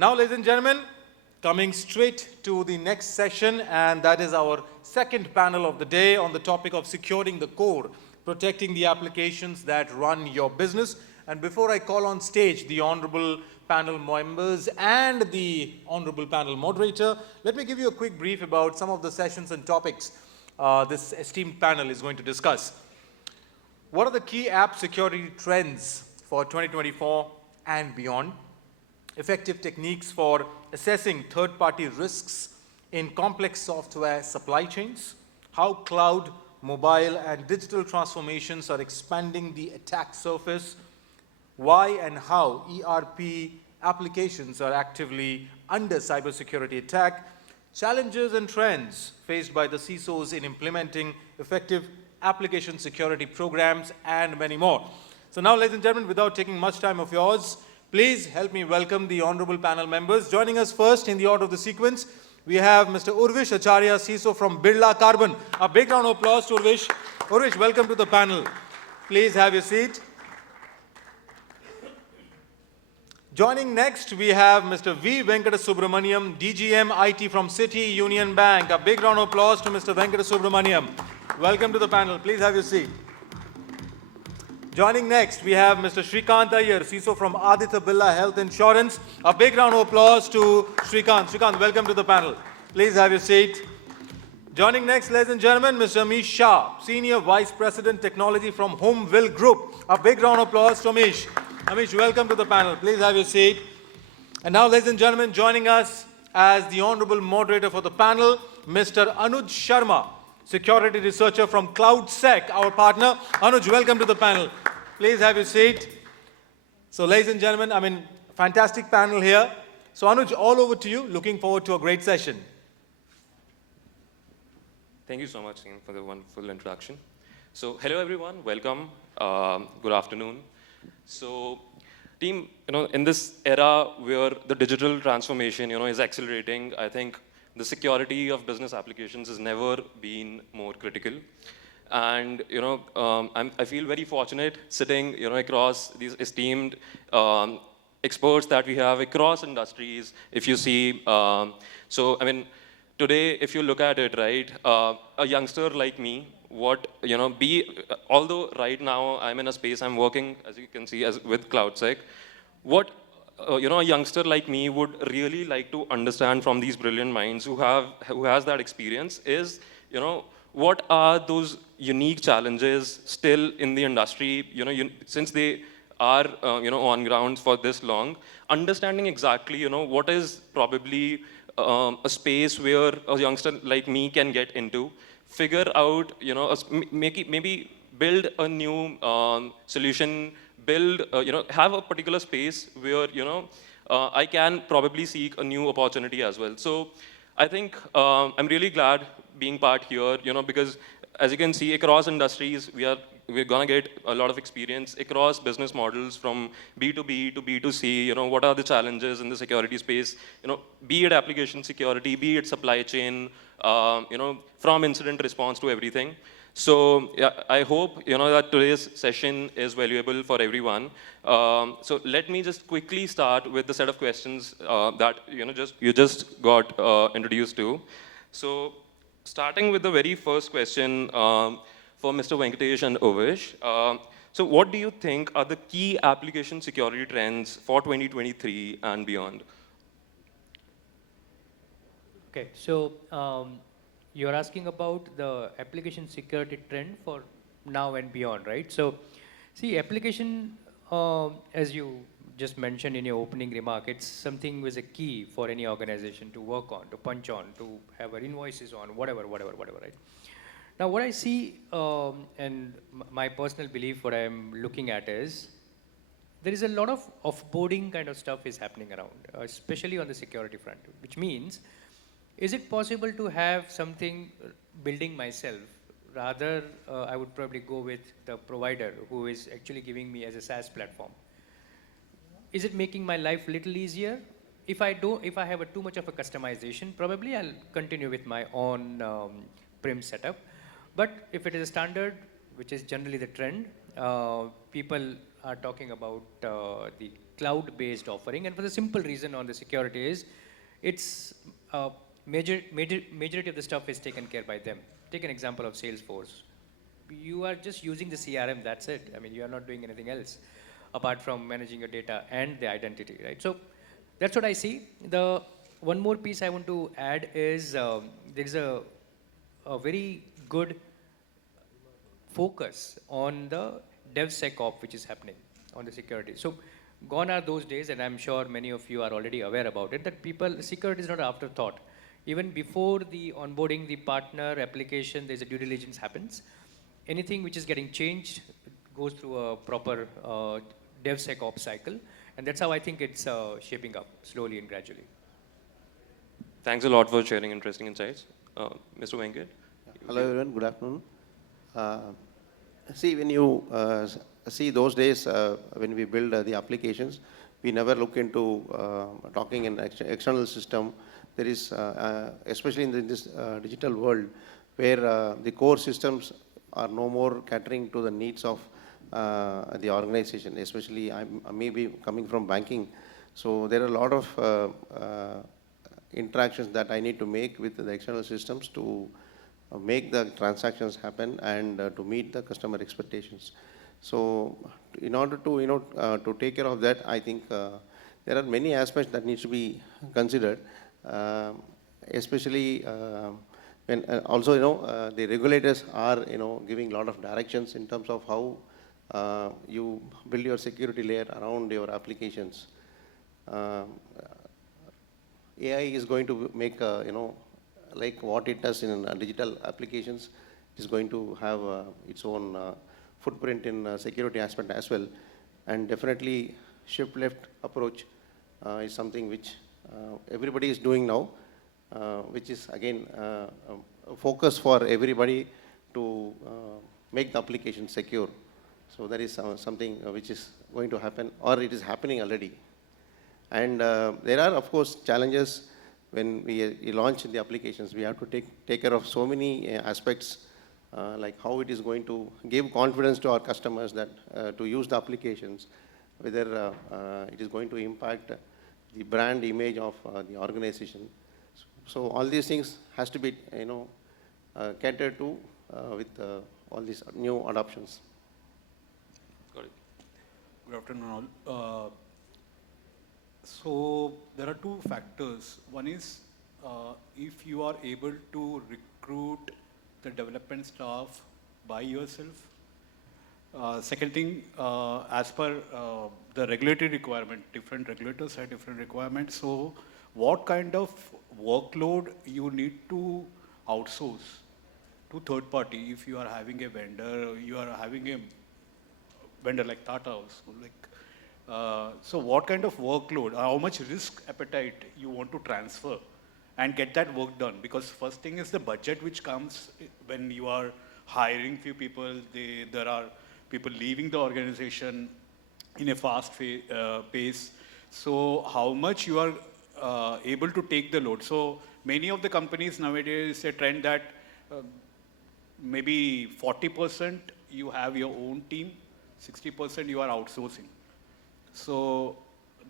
Now, ladies and gentlemen, coming straight to the next session, and that is our second panel of the day on the topic of securing the core, protecting the applications that run your business. And before I call on stage the honorable panel members and the honorable panel moderator, let me give you a quick brief about some of the sessions and topics this esteemed panel is going to discuss. What are the key app security trends for 2024 and beyond? Effective techniques for assessing third-party risks in complex software supply chains, how cloud, mobile, and digital transformations are expanding the attack surface, why and how ERP applications are actively under cybersecurity attack, challenges and trends faced by the CISOs in implementing effective application security programs, and many more. So now, ladies and gentlemen, without taking much time of yours, please help me welcome the honorable panel members. Joining us first in the order of the sequence, we have Mr. Urvish, Acharya, CISO from Birla Carbon. A big round of applause to Urvish. Urvish, welcome to the panel. Please have your seat. Joining next, we have Mr. V. Venkatasubramanian, DGM IT from City Union Bank. A big round of applause to Mr. Venkatasubramanian. Welcome to the panel. Please have your seat. Joining next, we have Mr. Shrikanth Iyer, CISO from Aditya Birla Health Insurance. A big round of applause to Shrikanth. Shrikanth, welcome to the panel. Please have your seat. Joining next, ladies and gentlemen, Mr. Amish Shah, Senior Vice President Technology from Homeville Group. A big round of applause to Amish. Amish, welcome to the panel. Please have your seat. And now, ladies and gentlemen, joining us as the honorable moderator for the panel, Mr. Anuj Sharma, Security Researcher from CloudSEK, our partner. Anuj, welcome to the panel. Please have your seat. So, ladies and gentlemen, fantastic panel here. So, Anuj, all over to you. Looking forward to a great session. Thank you so much, Singh, for the wonderful introduction. So, hello everyone. Welcome. Good afternoon. So, team, in this era where the digital transformation, is accelerating, I think the security of business applications has never been more critical. And, I feel very fortunate sitting, across these esteemed experts that we have across industries. If you see, today, if you look at it, right, a youngster like me, although right now I'm in a space, I'm working, as you can see, with CloudSEK, what a youngster like me would really like to understand from these brilliant minds who has that experience is, what are those unique challenges still in the industry, since they are, on grounds for this long, understanding exactly, what is probably a space where a youngster like me can get into, figure out, maybe build a new solution, have a particular space where, I can probably seek a new opportunity as well. So I think I'm really glad being part here, because as you can see, across industries, we're gonna get a lot of experience across business models from B2B to B2C, what are the challenges in the security space, be it application security, be it supply chain, from incident response to everything. So yeah, I hope, that today's session is valuable for everyone. So let me just quickly start with the set of questions that, you just got introduced to. So starting with the very first question, for Mr. Venkatesh and Urvish. So what do you think are the key application security trends for 2023 and beyond? Okay, so you're asking about the application security trend for now and beyond, right? So see, application, as you just mentioned in your opening remark, it's something with a key for any organization to work on, to punch on, to have our invoices on, whatever, right? Now, what I see, and my personal belief, what I'm looking at is, there is a lot of offboarding kind of stuff is happening around, especially on the security front, which means, is it possible to have something building myself? Rather, I would probably go with the provider who is actually giving me as a SaaS platform. Is it making my life a little easier? If I have too much of a customization, probably I'll continue with my own prim setup. But if it is a standard, which is generally the trend, people are talking about the cloud-based offering, and for the simple reason on the security is, it's majority of the stuff is taken care by them. Take an example of Salesforce. You are just using the CRM, that's it. I mean, you are not doing anything else apart from managing your data and the identity, right? So that's what I see. The one more piece I want to add is there is a very good focus on the DevSecOps which is happening on the security. So gone are those days, and I'm sure many of you are already aware about it, that security is not an afterthought. Even before the onboarding the partner application, there's a due diligence happens. Anything which is getting changed goes through a proper DevSecOps cycle, and that's how I think it's shaping up slowly and gradually. Thanks a lot for sharing interesting insights. Mr. Venkat? Hello everyone, good afternoon. See, when you see those days when we build the applications, we never look into talking in external system. There is, especially in this digital world, where the core systems are no more catering to the needs of the organization, especially I may be coming from banking. So there are a lot of interactions that I need to make with the external systems to make the transactions happen and to meet the customer expectations. So in order to, to take care of that, I think there are many aspects that needs to be considered, especially when also, the regulators are, giving a lot of directions in terms of how you build your security layer around your applications. AI is going to make, like what it does in digital applications, is going to have its own footprint in security aspect as well. And definitely shift left approach is something which everybody is doing now, which is again a focus for everybody to make the application secure. So that is something which is going to happen, or it is happening already. And there are, of course, challenges when we launch the applications. We have to take care of so many aspects, like how it is going to give confidence to our customers that to use the applications, whether it is going to impact the brand image of the organization. So all these things has to be, catered to with all these new adoptions. Got it. Good afternoon all. So there are two factors. One is if you are able to recruit the development staff by yourself. Second thing, as per the regulatory requirement, different regulators have different requirements. So what kind of workload you need to outsource to third party? If you are having a vendor, you are having a vendor like Tata also, so what kind of workload, how much risk appetite you want to transfer and get that work done? Because first thing is the budget which comes when you are hiring few people. There are people leaving the organization in a fast pace. So how much you are able to take the load? So many of the companies nowadays, a trend that maybe 40% you have your own team, 60% you are outsourcing. So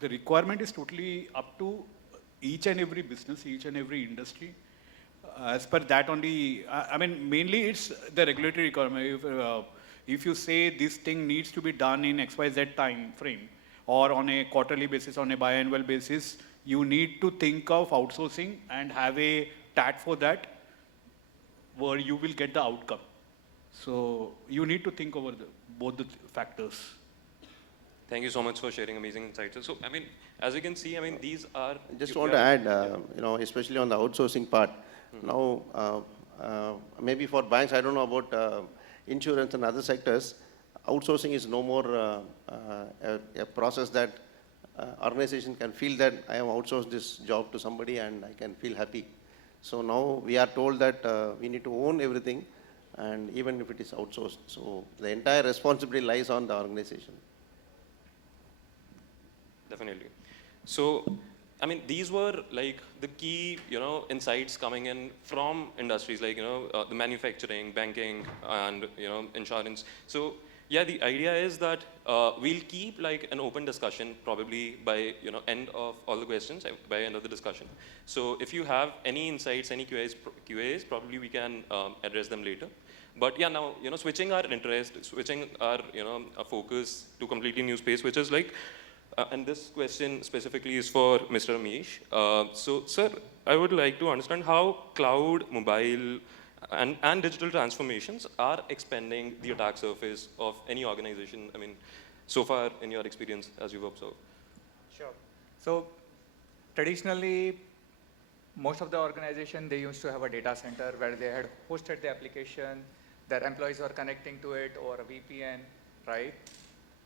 the requirement is totally up to each and every business, each and every industry. As per that only, I mean, mainly it's the regulatory requirement. If you say this thing needs to be done in XYZ time frame, or on a quarterly basis, on a biannual basis, you need to think of outsourcing and have a TAT for that, where you will get the outcome. So you need to think over both the factors. Thank you so much for sharing amazing insights. So, I mean, as you can see, I mean, these are... Just want to add, especially on the outsourcing part. Now, maybe for banks, I don't know about insurance and other sectors, outsourcing is no more a process that organization can feel that I have outsourced this job to somebody and I can feel happy. So now we are told that we need to own everything, and even if it is outsourced. So the entire responsibility lies on the organization. Definitely. So, I mean, these were like the key, insights coming in from industries like, the manufacturing, banking, and, insurance. So, Yeah, the idea is that we'll keep like an open discussion probably by end of all the questions, by end of the discussion. So if you have any insights, any QAs, probably we can address them later. But yeah, now switching our interest, switching our our focus to completely new space, which is like, and this question specifically is for Mr. Amish. So sir, I would like to understand how cloud, mobile, and digital transformations are expanding the attack surface of any organization, I mean, so far in your experience as you've observed? Sure. So traditionally, most of the organization, they used to have a data center where they had hosted the application, their employees were connecting to it over a VPN, right?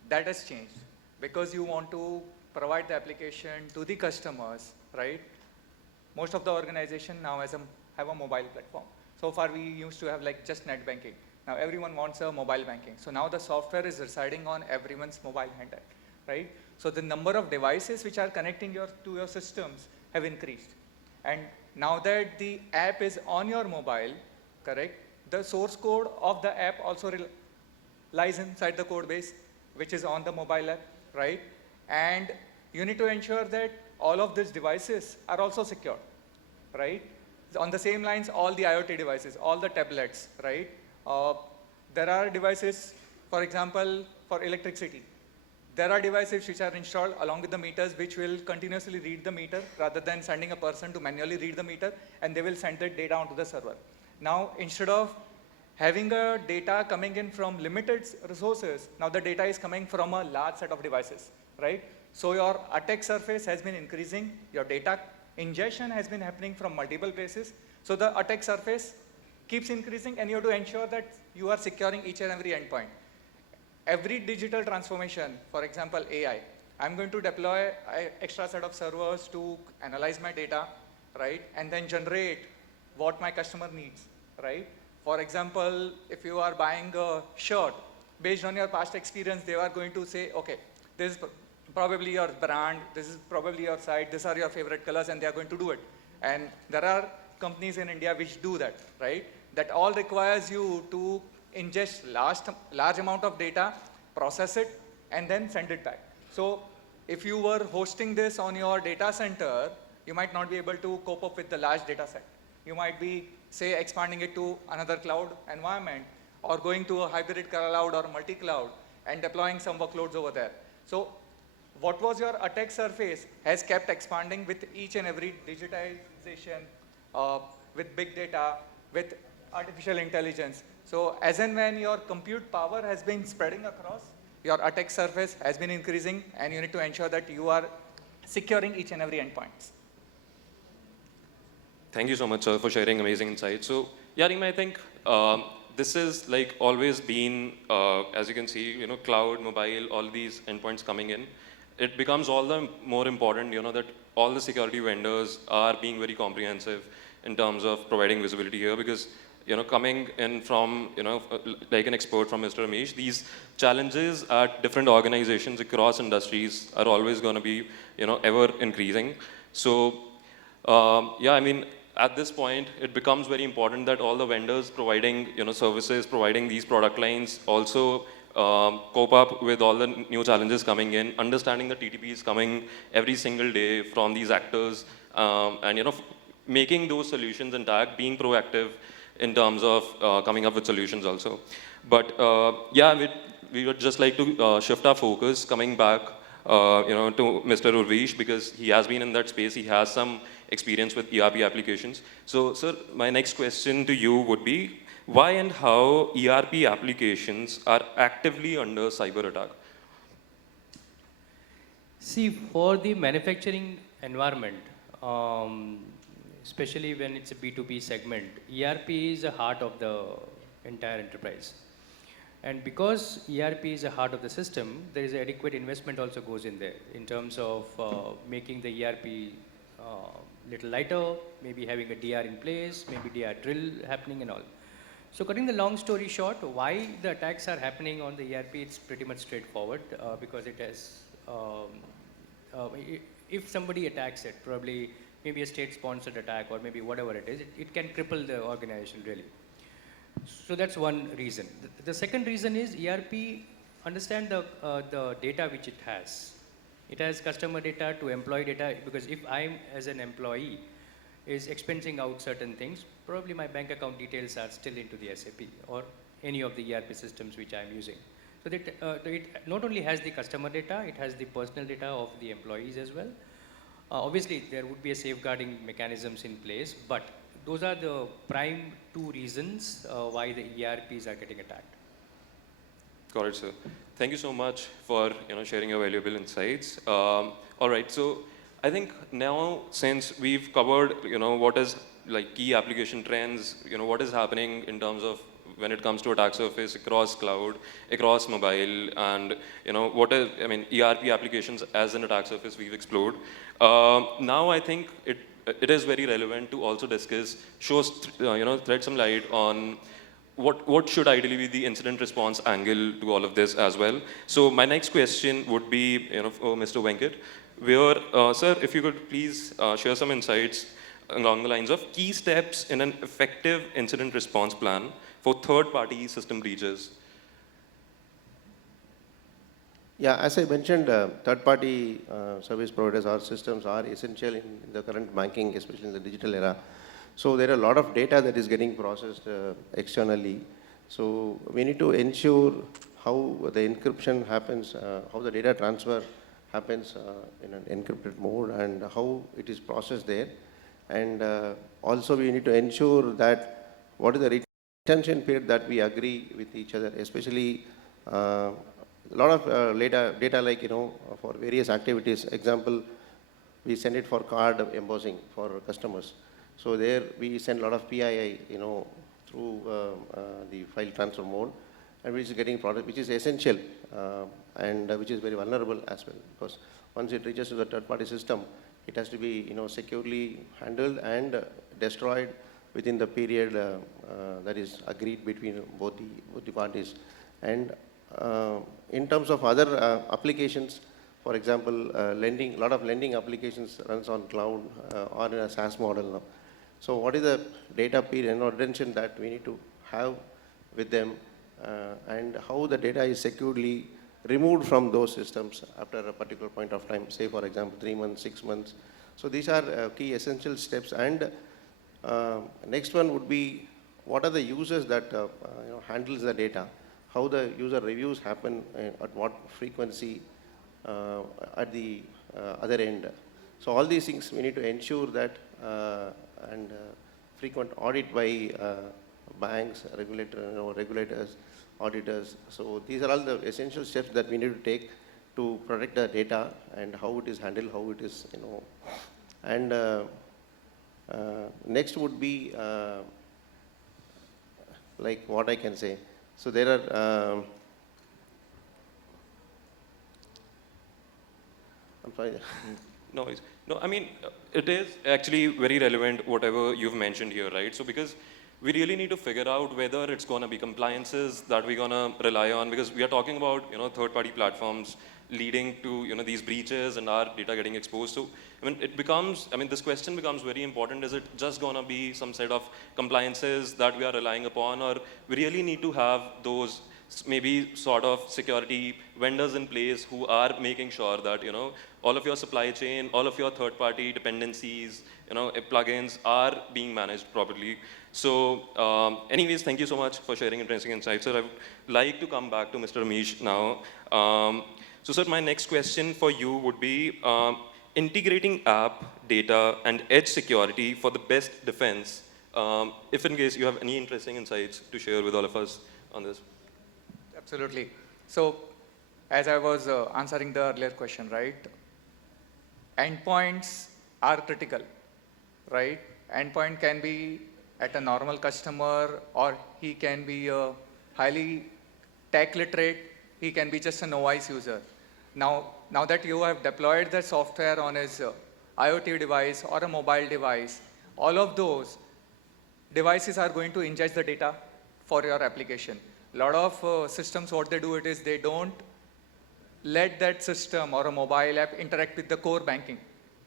That has changed because you want to provide the application to the customers, right? Most of the organization now have a mobile platform. So far, we used to have like just net banking. Now everyone wants a mobile banking. So now the software is residing on everyone's mobile handheld, right? So the number of devices which are connecting to your systems have increased. And now that the app is on your mobile, correct, the source code of the app also lies inside the code base, which is on the mobile app, right? And you need to ensure that all of these devices are also secure, right? On the same lines, all the IoT devices, all the tablets, right? There are devices, for example, for electricity. There are devices which are installed along with the meters which will continuously read the meter rather than sending a person to manually read the meter, and they will send the data onto the server. Now, instead of having a data coming in from limited resources, now the data is coming from a large set of devices, right? So your attack surface has been increasing, your data ingestion has been happening from multiple places. So the attack surface keeps increasing, and you have to ensure that you are securing each and every endpoint. Every digital transformation, for example, AI, I'm going to deploy an extra set of servers to analyze my data, right? And then generate what my customer needs, right? For example, if you are buying a shirt, based on your past experience, they are going to say, okay, this is probably your brand, this is probably your site, these are your favorite colors, and they are going to do it. And there are companies in India which do that, right? That all requires you to ingest large amount of data, process it, and then send it back. So if you were hosting this on your data center, you might not be able to cope up with the large data set. You might be, say, expanding it to another cloud environment, or going to a hybrid cloud or multi-cloud and deploying some workloads over there. So what was your attack surface has kept expanding with each and every digitization, with big data, with artificial intelligence. So as and when your compute power has been spreading across, your attack surface has been increasing, and you need to ensure that you are securing each and every endpoint. Thank you so much, sir, for sharing amazing insights. So, yeah, Reema, I think this is like always been, as you can see, cloud, mobile, all these endpoints coming in. It becomes all the more important, that all the security vendors are being very comprehensive in terms of providing visibility here, because, coming in from, like an expert from Mr. Amish, these challenges at different organizations across industries are always going to be, ever increasing. So, yeah, I mean, at this point, it becomes very important that all the vendors providing, services, providing these product lines also cope up with all the new challenges coming in, understanding the TTPs coming every single day from these actors, and, making those solutions intact, being proactive in terms of coming up with solutions also. But yeah, we would just like to shift our focus, coming back to Mr. Urvish, because he has been in that space. He has some experience with ERP applications. So, sir, my next question to you would be, why and how ERP applications are actively under cyber attack? See, for the manufacturing environment, especially when it's a B2B segment, ERP is the heart of the entire enterprise. And because ERP is the heart of the system, there is adequate investment also goes in there in terms of making the ERP little lighter, maybe having a DR in place, maybe DR drill happening and all. So cutting the long story short, why the attacks are happening on the ERP, it's pretty much straightforward because it has, if somebody attacks it, probably maybe a state-sponsored attack or maybe whatever it is, it can cripple the organization really. So that's one reason. The second reason is ERP understand the data which it has. It has customer data to employee data, because if I'm as an employee is expensing out certain things, probably my bank account details are still into the SAP or any of the ERP systems which I'm using. So that it not only has the customer data, it has the personal data of the employees as well. Obviously, there would be a safeguarding mechanisms in place, but those are the prime two reasons why the ERPs are getting attacked. Got it, sir. Thank you so much for sharing your valuable insights. All right, so I think now since we've covered what is like key application trends, what is happening in terms of when it comes to attack surface across cloud, across mobile, and what is ERP applications as an attack surface we've explored. Now I think it is very relevant to also discuss, thread some light on what should ideally be the incident response angle to all of this as well. So my next question would be for Mr. Venkat, where, sir, if you could please share some insights along the lines of key steps in an effective incident response plan for third-party system breaches. Yeah, as I mentioned, third-party service providers or systems are essential in the current banking, especially in the digital era. So there are a lot of data that is getting processed externally. So we need to ensure how the encryption happens, how the data transfer happens in an encrypted mode, and how it is processed there. And also we need to ensure that what is the retention period that we agree with each other, especially a lot of data like, for various activities. Example, we send it for card embossing for customers. So there we send a lot of PII, through the file transfer mode, and which is getting product, which is essential and which is very vulnerable as well, because once it reaches to the third-party system, it has to be, securely handled and destroyed within the period that is agreed between both the parties. And in terms of other applications, for example, lending, a lot of lending applications runs on cloud or in a SaaS model now. So what is the data period and retention that we need to have with them, and how the data is securely removed from those systems after a particular point of time, say for example 3 months, 6 months. So these are key essential steps. And next one would be, what are the users that handles the data, how the user reviews happen, at what frequency at the other end. So all these things we need to ensure that, and frequent audit by banks, regulators, auditors. So these are all the essential steps that we need to take to protect the data and how it is handled, how it is, And next would be like what I can say. So there are, I'm sorry. No worries. No, it is actually very relevant, whatever you've mentioned here, right? So because we really need to figure out whether it's going to be compliances that we're going to rely on, because we are talking about, third-party platforms leading to, these breaches and our data getting exposed. So, it becomes, this question becomes very important. Is it just going to be some set of compliances that we are relying upon, or we really need to have those maybe sort of security vendors in place who are making sure that, all of your supply chain, all of your third-party dependencies, plugins are being managed properly. So, anyways, thank you so much for sharing interesting insights, sir. I would like to come back to Mr. Amish now. So, sir, my next question for you would be integrating app, data, and edge security for the best defense. If in case you have any interesting insights to share with all of us on this. Absolutely. So, as I was answering the earlier question, right? Endpoints are critical, right? Endpoint can be at a normal customer, or he can be a highly tech literate, he can be just a novice user. Now that you have deployed the software on his IoT device or a mobile device, all of those devices are going to ingest the data for your application. A lot of systems, what they do is they don't let that system or a mobile app interact with the core banking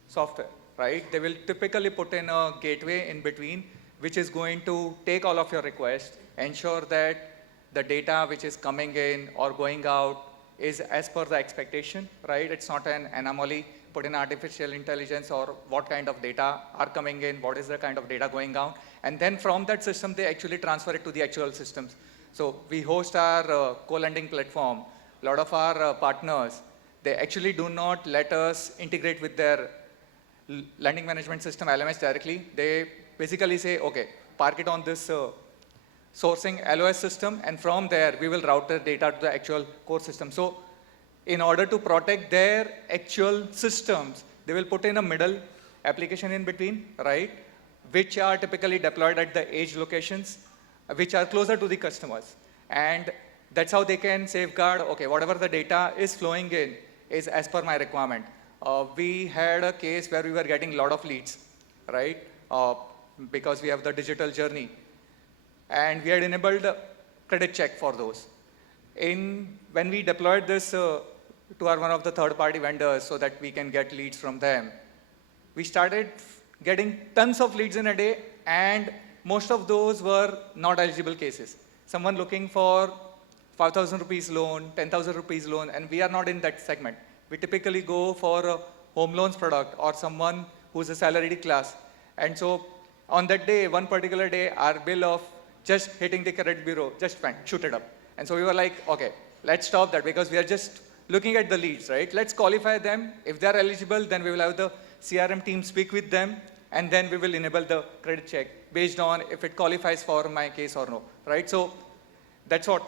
software, right? They will typically put in a gateway in between, which is going to take all of your requests, ensure that the data which is coming in or going out is as per the expectation, right? It's not an anomaly put in artificial intelligence or what kind of data are coming in, what is the kind of data going out. And then from that system, they actually transfer it to the actual systems. So we host our co-lending platform. A lot of our partners, they actually do not let us integrate with their lending management system, LMS directly. They basically say, okay, park it on this sourcing LOS system, and from there, we will route the data to the actual core system. So in order to protect their actual systems, they will put in a middle application in between, right? Which are typically deployed at the edge locations, which are closer to the customers. And that's how they can safeguard, okay, whatever the data is flowing in is as per my requirement. We had a case where we were getting a lot of leads, right? Because we have the digital journey. And we had enabled credit check for those. When we deployed this to one of the third-party vendors so that we can get leads from them, we started getting tons of leads in a day, and most of those were not eligible cases. Someone looking for 5,000 rupees loan, 10,000 rupees loan, and we are not in that segment. We typically go for a home loans product or someone who's a salaried class. And so on that day, one particular day, our bill of just hitting the credit bureau just went, shoot it up. And so we were like, okay, let's stop that because we are just looking at the leads, right? Let's qualify them. If they're eligible, then we will have the CRM team speak with them, and then we will enable the credit check based on if it qualifies for my case or no, right? So that's what.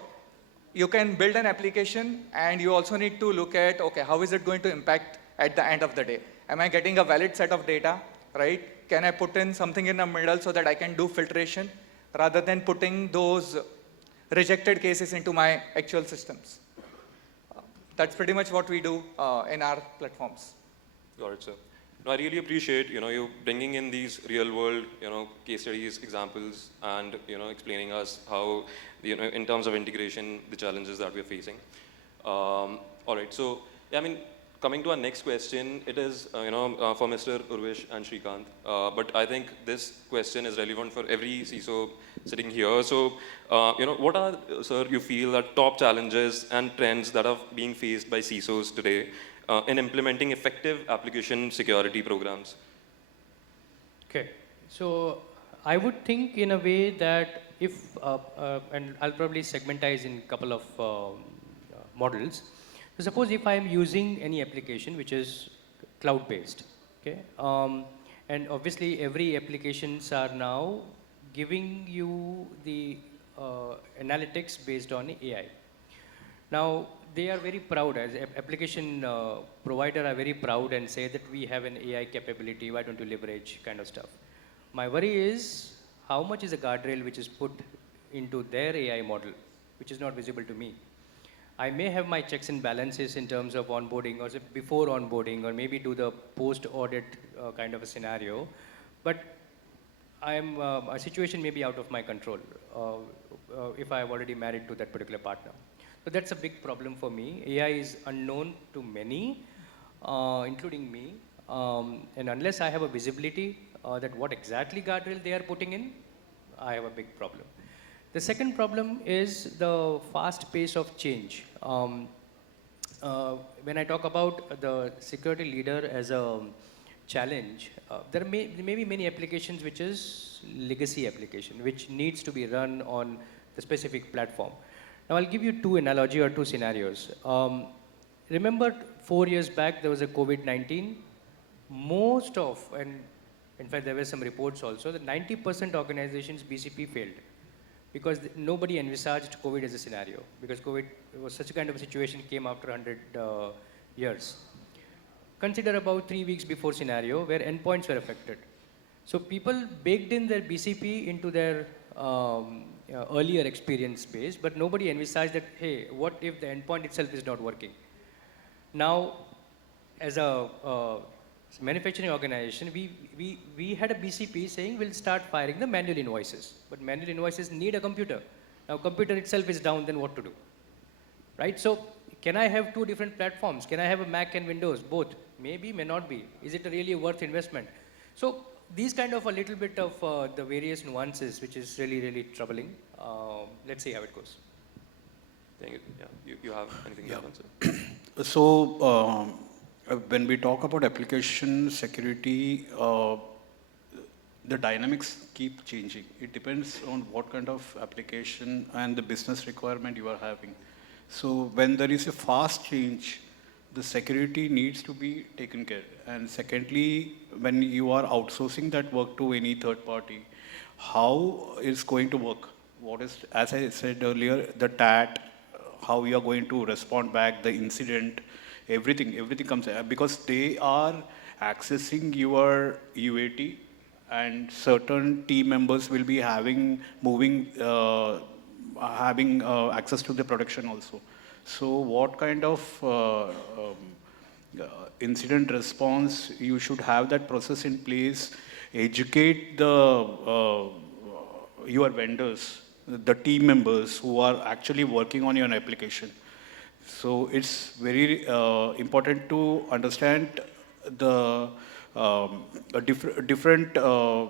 You can build an application, and you also need to look at, okay, how is it going to impact at the end of the day? Am I getting a valid set of data, right? Can I put in something in the middle so that I can do filtration rather than putting those rejected cases into my actual systems? That's pretty much what we do in our platforms. Got it, sir. No, I really appreciate, you bringing in these real-world, case studies, examples, and, explaining us how, in terms of integration, the challenges that we're facing. All right, so, I mean, coming to our next question, it is, for Mr. Urvish and Shrikanth, but I think this question is relevant for every CISO sitting here. So, what are, sir, you feel are top challenges and trends that are being faced by CISOs today in implementing effective application security programs? Okay, so I would think in a way that if, and I'll probably segmentize in a couple of models. So suppose if I am using any application which is cloud-based, okay, and obviously every applications are now giving you the analytics based on AI. Now, they are very proud, as application provider are very proud and say that we have an AI capability, why don't you leverage kind of stuff. My worry is how much is a guardrail which is put into their AI model, which is not visible to me. I may have my checks and balances in terms of onboarding or before onboarding or maybe do the post-audit kind of a scenario, but a situation may be out of my control if I have already married to that particular partner. So that's a big problem for me. AI is unknown to many, including me, and unless I have a visibility that what exactly guardrail they are putting in, I have a big problem. The second problem is the fast pace of change. When I talk about the security leader as a challenge, there may be many applications which is legacy application, which needs to be run on the specific platform. Now I'll give you two analogy or two scenarios. Remember 4 years back there was a COVID-19. Most of, and in fact there were some reports also, that 90% organizations BCP failed because nobody envisaged COVID as a scenario, because COVID was such a kind of a situation came after 100 years. Consider about 3 weeks before scenario where endpoints were affected. So people baked in their BCP into their earlier experience base, but nobody envisaged that, hey, what if the endpoint itself is not working? Now, as a manufacturing organization, we had a BCP saying we'll start firing the manual invoices, but manual invoices need a computer. Now, computer itself is down, then what to do? Right? So, can I have two different platforms? Can I have a Mac and Windows, both? Maybe, may not be. Is it really worth investment? So, these kind of a little bit of the various nuances, which is really, really troubling. Let's see how it goes. Thank you. Yeah, you have anything to Yeah. answer? So, when we talk about application security, the dynamics keep changing. It depends on what kind of application and the business requirement you are having. So when there is a fast change, the security needs to be taken care. And secondly, when you are outsourcing that work to any third party, how it's going to work? What is, as I said earlier, the TAT, how you are going to respond back, the incident, everything comes, because they are accessing your UAT, and certain team members will be having access to the production also. So what kind of incident response, you should have that process in place, educate the your vendors, the team members who are actually working on your application. So it's very important to understand the different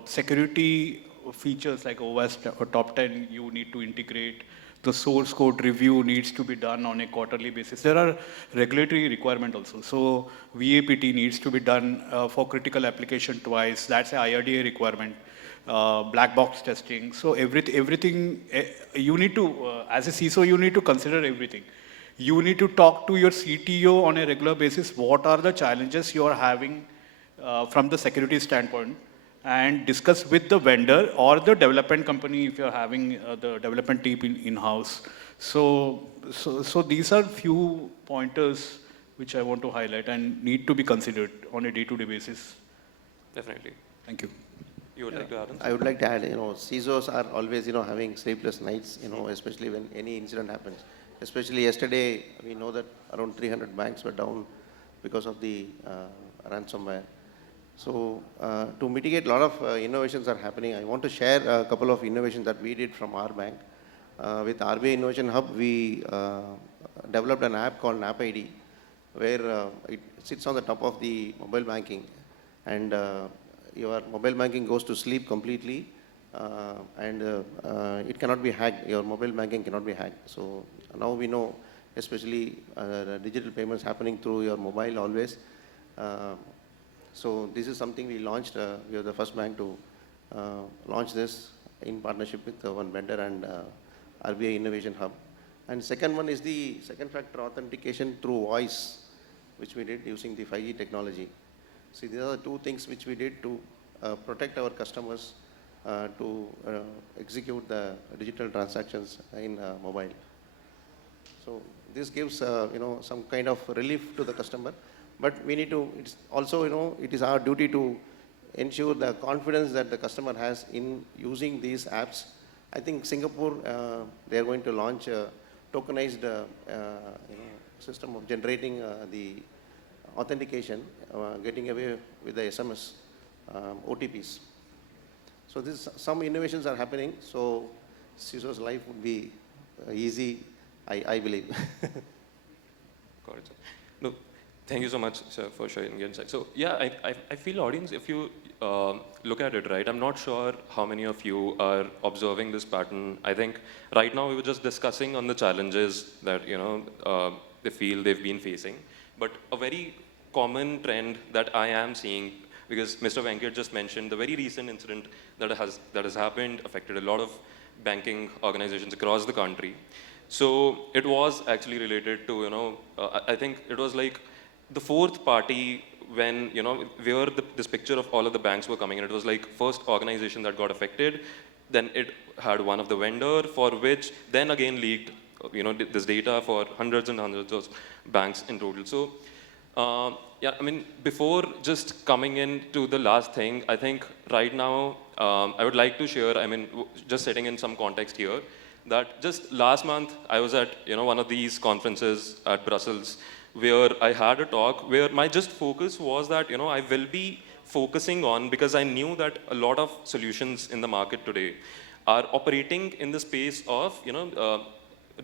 security features like OS top 10 you need to integrate. The source code review needs to be done on a quarterly basis. There are regulatory requirements also. So VAPT needs to be done for critical application twice. That's an IRDA requirement. Black box testing. So everything you need to, as a CISO, you need to consider everything. You need to talk to your CTO on a regular basis. What are the challenges you are having from the security standpoint, and discuss with the vendor or the development company if you're having the development team in-house. So these are few pointers which I want to highlight and need to be considered on a day-to-day basis. Definitely. Thank you. You would like to add on? I would like to add, CISOs are always, having sleepless nights, especially when any incident happens. Especially yesterday, we know that around 300 banks were down because of the ransomware. So to mitigate, a lot of innovations are happening. I want to share a couple of innovations that we did from our bank. With RBI Innovation Hub, we developed an app called 𝒖𝒏, where it sits on the top of the mobile banking, and your mobile banking goes to sleep completely, and it cannot be hacked. Your mobile banking cannot be hacked. So now we know, especially digital payments happening through your mobile always. So this is something we launched. We are the first bank to launch this in partnership with one vendor and RBI Innovation Hub. And second one is the second factor authentication through voice, which we did using the 5G technology. See, these are the two things which we did to protect our customers to execute the digital transactions in mobile. So this gives some kind of relief to the customer. But we need to, it's also, it is our duty to ensure the confidence that the customer has in using these apps. I think Singapore, they are going to launch a tokenized system of generating the authentication, getting away with the SMS OTPs. So some innovations are happening. So CISO's life would be easy, I believe. Got it, sir. No, thank you so much, sir, for sharing your insight. So yeah, I feel, audience, if you look at it, right, I'm not sure how many of you are observing this pattern. I think right now we were just discussing on the challenges that, they feel they've been facing. But a very common trend that I am seeing, because Mr. Venkat just mentioned the very recent incident that has happened, affected a lot of banking organizations across the country. So it was actually related to, I think it was like the fourth party when, where this picture of all of the banks were coming in. It was like first organization that got affected, then it had one of the vendor for which then again leaked, this data for hundreds and hundreds of banks in total. So, yeah, I mean, before just coming into the last thing, I think right now, I would like to share, just setting in some context here, that just last month, I was at, one of these conferences at Brussels, where I had a talk where my just focus was that, I will be focusing on, because I knew that a lot of solutions in the market today are operating in the space of,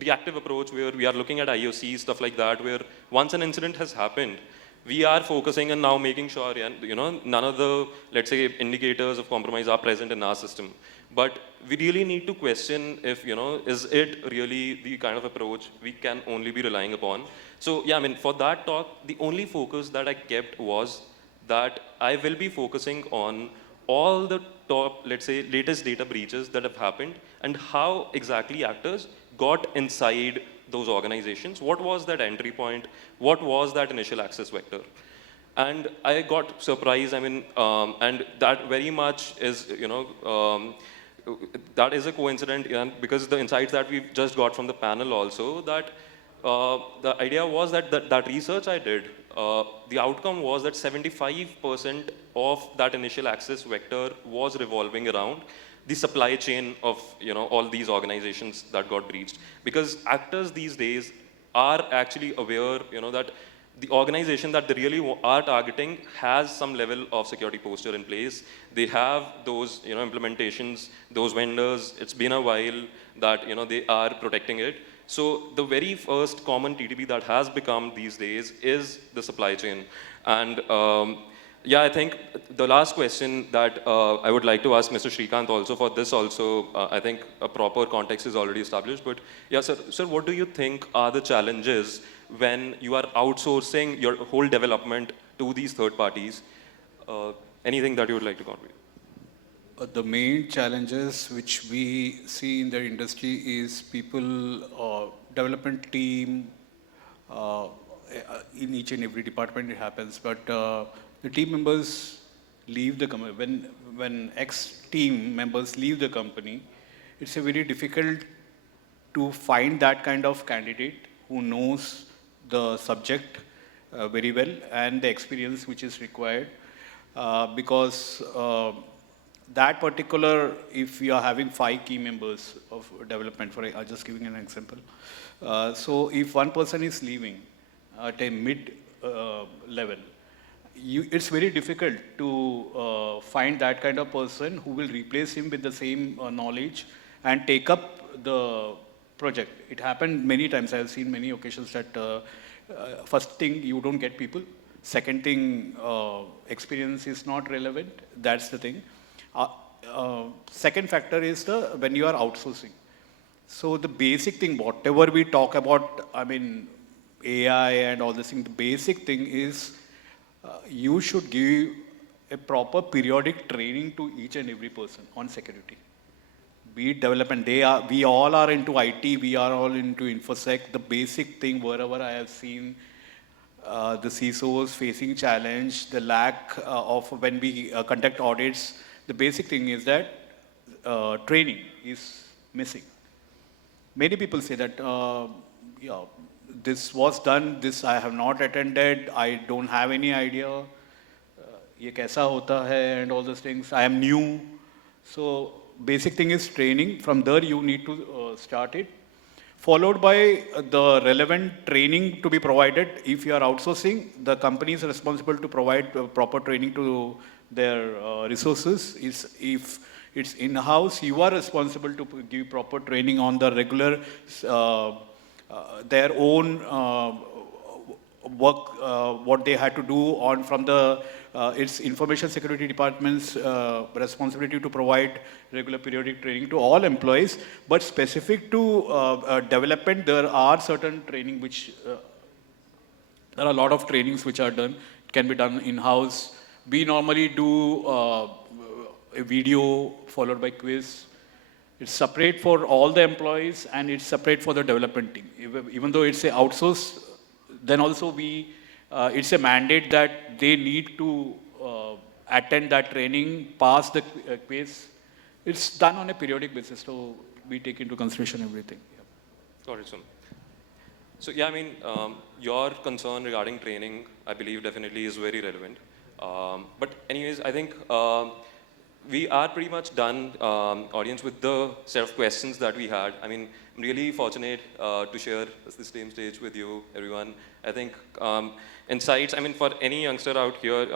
reactive approach, where we are looking at IOC, stuff like that, where once an incident has happened, we are focusing on now making sure, none of the, let's say, indicators of compromise are present in our system. But we really need to question if, is it really the kind of approach we can only be relying upon? So yeah, I mean, for that talk, the only focus that I kept was that I will be focusing on all the top, let's say, latest data breaches that have happened and how exactly actors got inside those organizations. What was that entry point? What was that initial access vector? And I got surprised, I mean, and that very much is, that is a coincidence, because the insights that we've just got from the panel also, that the idea was that that research I did, the outcome was that 75% of that initial access vector was revolving around the supply chain of all these organizations that got breached. Because actors these days are actually aware that the organization that they really are targeting has some level of security posture in place. They have those implementations, those vendors. It's been a while that they are protecting it. So the very first common TTP that has become these days is the supply chain. And yeah, I think the last question that I would like to ask Mr. Shrikanth also, for this also, I think a proper context is already established. But yeah, sir, what do you think are the challenges when you are outsourcing your whole development to these third parties? Anything that you would like to contribute? The main challenges which we see in the industry is people, development team, in each and every department it happens, but the team members leave the company. When ex-team members leave the company, it's a very difficult to find that kind of candidate who knows the subject very well and the experience which is required, because that particular, if you are having 5 key members of development, I'm just giving an example. So if one person is leaving at a mid level, it's very difficult to find that kind of person who will replace him with the same knowledge and take up the project. It happened many times. I have seen many occasions that first thing, you don't get people. Second thing, experience is not relevant. That's the thing. Second factor is when you are outsourcing. So the basic thing, whatever we talk about, I mean, AI and all this thing, the basic thing is you should give a proper periodic training to each and every person on security. Be it development, we all are into IT, we are all into InfoSec. The basic thing, wherever I have seen the CISOs facing challenge, the lack of when we conduct audits, the basic thing is that training is missing. Many people say that, yeah, this was done, this I have not attended, I don't have any idea, ye kaisa hota hai, and all those things, I am new. So basic thing is training. From there you need to start it, followed by the relevant training to be provided. If you are outsourcing, the company is responsible to provide proper training to their resources. If it's in-house, you are responsible to give proper training on the regular, their own work, what they had to do on from the, its information security department's responsibility to provide regular periodic training to all employees. But specific to development, there are certain training which, there are a lot of trainings which are done. It can be done in-house. We normally do a video followed by quiz. It's separate for all the employees and it's separate for the development team. Even though it's a outsource, then also it's a mandate that they need to attend that training, pass the quiz. It's done on a periodic basis, so we take into consideration everything. Got it, sir. So yeah, I mean, your concern regarding training, I believe definitely is very relevant. But anyways, I think we are pretty much done, audience, with the set of questions that we had. I mean, I'm really fortunate to share the same stage with you, everyone. I think insights, I mean, for any youngster out here,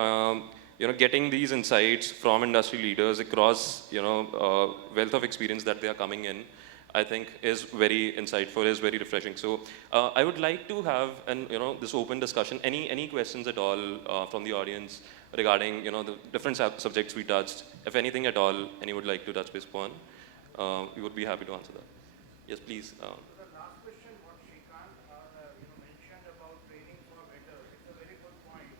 getting these insights from industry leaders across, wealth of experience that they are coming in, I think is very insightful, is very refreshing. So I would like to have this open discussion. Any questions at all from the audience regarding the different subjects we touched? If anything at all, any would like to touch base upon, we would be happy to answer that. Yes, please. The last question, what Shrikanth mentioned about training for vendors, it's a very good point.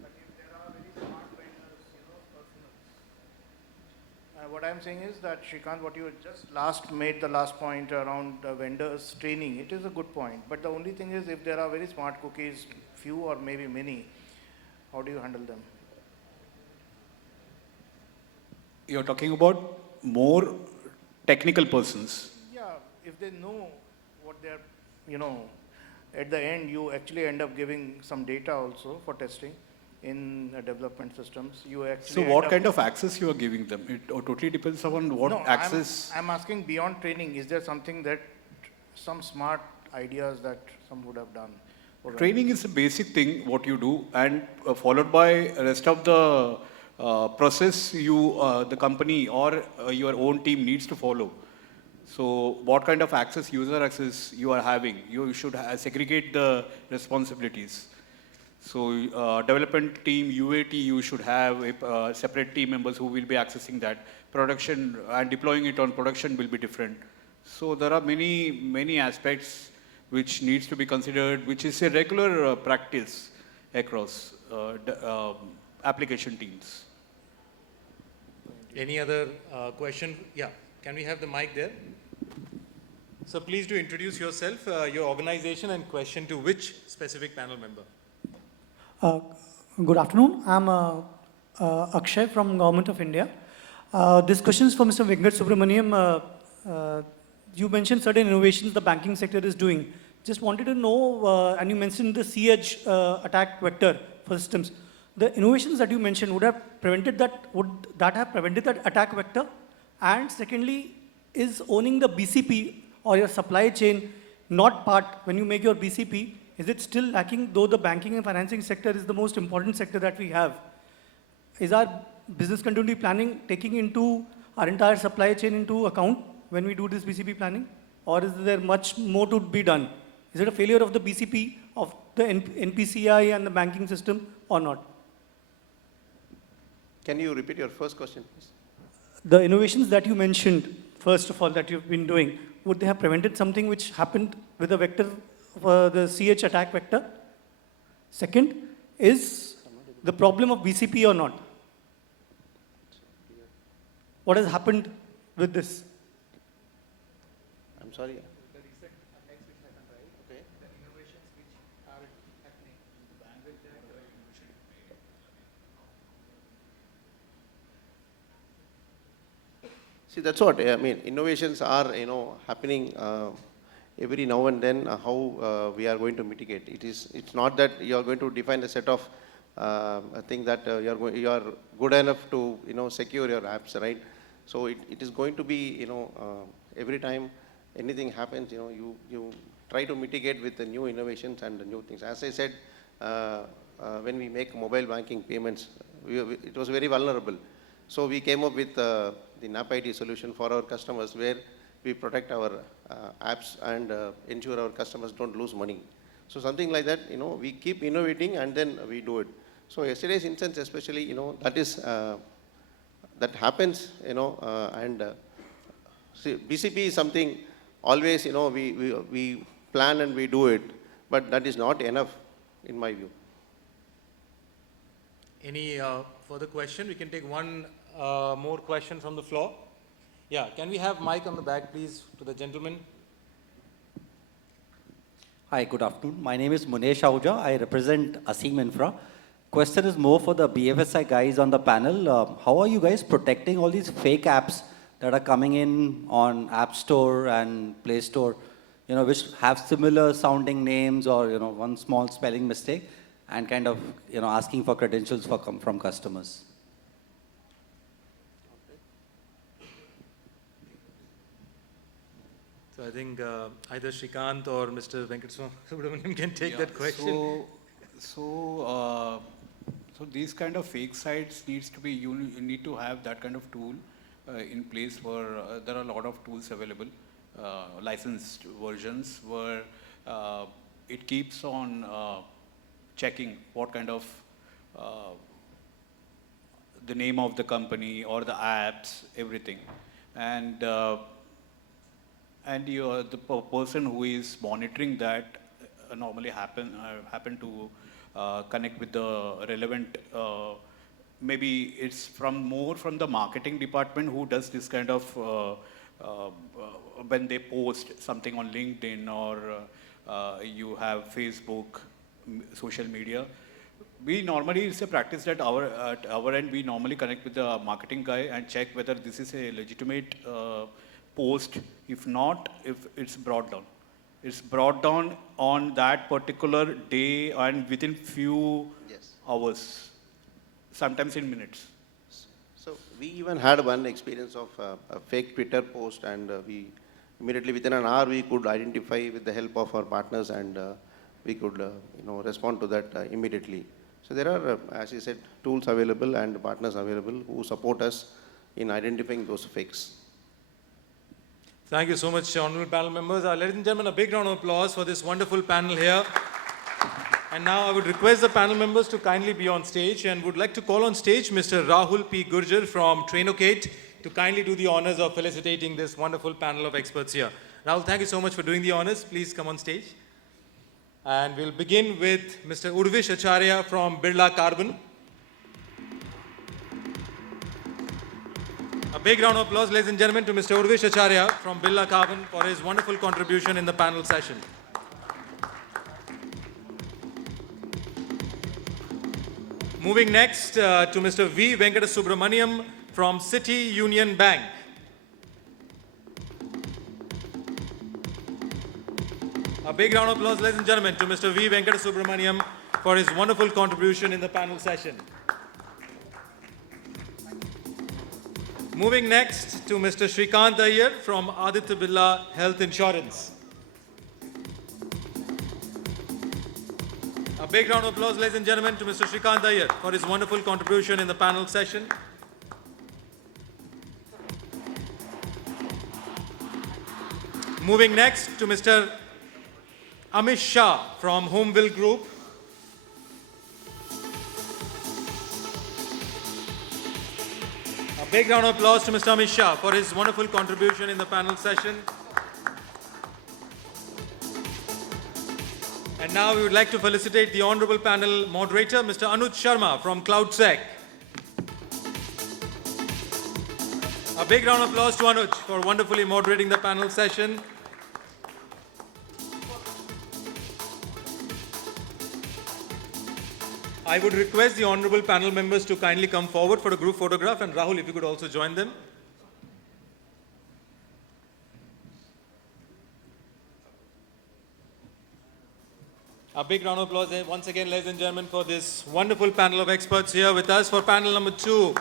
But if there are very smart vendors, personal. What I'm saying is that Shrikanth, what you just made the last point around vendors training, it is a good point. But the only thing is, if there are very smart cookies, few or maybe many, how do you handle them? You're talking about more technical persons. Yeah, if they know what they're, at the end, you actually end up giving some data also for testing in development systems. You actually So what kind of access you are giving them? It totally depends on what access. I'm asking beyond training, is there something that, some smart ideas that some would have done? Training is a basic thing, what you do, and followed by rest of the process the company or your own team needs to follow. So what kind of access, user access you are having, you should segregate the responsibilities. So development team, UAT, you should have separate team members who will be accessing that. Production and deploying it on production will be different. So there are many aspects which needs to be considered, which is a regular practice across application teams. Any other question? Yeah, can we have the mic there? So please do introduce yourself, your organization, and question to which specific panel member. Good afternoon. I'm Akshay from Government of India. This question is for Mr. Venkatasubramanian. You mentioned certain innovations the banking sector is doing. Just wanted to know, and you mentioned the siege attack vector for systems. The innovations that you mentioned would that have prevented that attack vector? And secondly, is owning the BCP or your supply chain not part when you make your BCP? Is it still lacking, though the banking and financing sector is the most important sector that we have? Is our business continuity planning taking into our entire supply chain into account when we do this BCP planning? Or is there much more to be done? Is it a failure of the BCP, of the NPCI and the banking system or not? Can you repeat your first question, please? The innovations that you mentioned, first of all, that you've been doing, would they have prevented something which happened with the vector, the CH attack vector? Second, is the problem of BCP or not? What has happened with this? I'm sorry. The recent attacks which happened, right? Okay. The innovations which are happening. See, that's what, I mean, innovations are, happening every now and then, how we are going to mitigate. It's not that you are going to define a set of things that you are good enough to, secure your apps, right? So it is going to be, every time anything happens, you try to mitigate with the new innovations and the new things. As I said, when we make mobile banking payments, it was very vulnerable. So we came up with the 𝒂𝒐 solution for our customers, where we protect our apps and ensure our customers don't lose money. So something like that, we keep innovating and then we do it. So yesterday's instance especially, that happens, and see, BCP is something always, we plan and we do it, but that is not enough in my view. Any further question? We can take one more question from the floor. Yeah, can we have mic on the back, please, to the gentleman? Hi, good afternoon. My name is Munesh Ahuja. I represent Aseem Infra. Question is more for the BFSI guys on the panel. How are you guys protecting all these fake apps that are coming in on App Store and Play Store, which have similar sounding names or, one small spelling mistake and kind of, asking for credentials from customers? So I think either Shrikanth or Mr. Venkatasubramanian can take that question. So these kind of fake sites needs to be, you need to have that kind of tool in place for, there are a lot of tools available. licensed versions where it keeps on checking what kind of the name of the company or the apps, everything. And the person who is monitoring that normally happen to connect with the relevant, maybe it's more from the marketing department who does this kind of, when they post something on LinkedIn or you have Facebook, social media. We normally, it's a practice that at our end, we normally connect with the marketing guy and check whether this is a legitimate post. If not, if it's brought down. It's brought down on that particular day and within few hours, sometimes in minutes. So we even had one experience of a fake Twitter post, and we immediately within an hour we could identify with the help of our partners, and we could respond to that immediately. So there are, as you said, tools available and partners available who support us in identifying those fakes. Thank you so much, honorable panel members. Ladies and gentlemen, a big round of applause for this wonderful panel here. And now I would request the panel members to kindly be on stage, and would like to call on stage Mr. Rahul P. Gurjar from Trainocate to kindly do the honors of felicitating this wonderful panel of experts here. Rahul, thank you so much for doing the honors. Please come on stage. And we'll begin with Mr. Urvish Acharya from Birla Carbon. A big round of applause, ladies and gentlemen, to Mr. Urvish Acharya from Birla Carbon for his wonderful contribution in the panel session. Moving next to Mr. V. Venkatasubramanian from City Union Bank. A big round of applause, ladies and gentlemen, to Mr. V. Venkatasubramanian for his wonderful contribution in the panel session. Moving next to Mr. Shrikanth Iyer from Aditya Birla Health Insurance. A big round of applause, ladies and gentlemen, to Mr. Shrikanth Iyer for his wonderful contribution in the panel session. Moving next to Mr. Amish Shah from Homeville Group. A big round of applause to Mr. Amish Shah for his wonderful contribution in the panel session. And now we would like to felicitate the honorable panel moderator, Mr. Anuj Sharma from CloudSEK. A big round of applause to Anuj for wonderfully moderating the panel session. I would request the honorable panel members to kindly come forward for a group photograph, and Rahul, if you could also join them. A big round of applause once again, ladies and gentlemen, for this wonderful panel of experts here with us for panel number 2.